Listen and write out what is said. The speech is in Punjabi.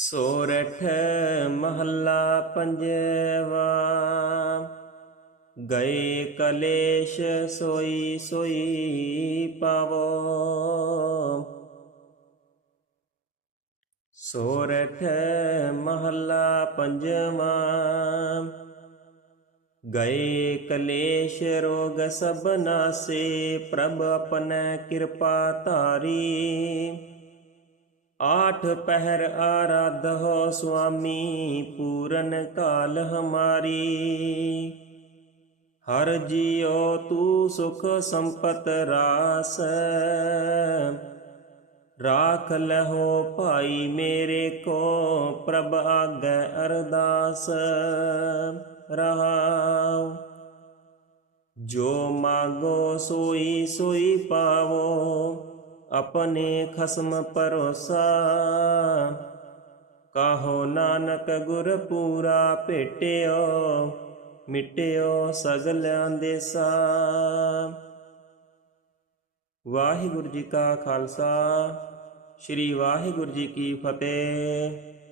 ਸੋਰਠ ਮਹੱਲਾ ਪੰਜਵਾ। ਗਏ ਕਲੇਸ਼ ਸੋਈ ਸੋਈ ਪਾਵੋ। ਸੋਰਠ ਮਹੱਲਾ ਪੰਜਵਾ। ਗਏ ਕਲੇਸ਼ ਰੋਗ ਸਭ ਨਾਸੇ, ਪ੍ਰਭ ਆਪਣੈ ਕਿਰਪਾ ਧਾਰੀ। ਆਠ ਪਹਿਰ ਆਰਾਧੋ ਸੁਆਮੀ, ਪੂਰਨ ਕਾਲ ਹਮਾਰੀ। ਹਰ ਜੀਉ ਤੂ ਸੁਖ ਸੰਪਤ ਰਾਸ। ਰਾਖ ਲਹੋ ਭਾਈ ਮੇਰੇ ਕੋ, ਪ੍ਰਭ ਆਗੈ ਅਰਦਾਸ। ਰਹਾਉ। ਜੋ ਮਾਗੋ ਸੋਈ ਸੋਈ ਪਾਵੋ। ਆਪਣੇ ਖਸਮ ਪਰੋਸਾ ਕਾਹੋ ਨਾਨਕ ਗੁਰ ਪੂਰਾ ਭੇਟਿਓ ਮਿਟਿਓ ਸਗਲਿਆਂ ਦੇਸਾ ਵਾਹਿਗੁਰੂ ਜੀ ਕਾ ਖਾਲਸਾ ਸ੍ਰੀ ਵਾਹਿਗੁਰੂ ਜੀ ਕੀ ਫਤਿਹ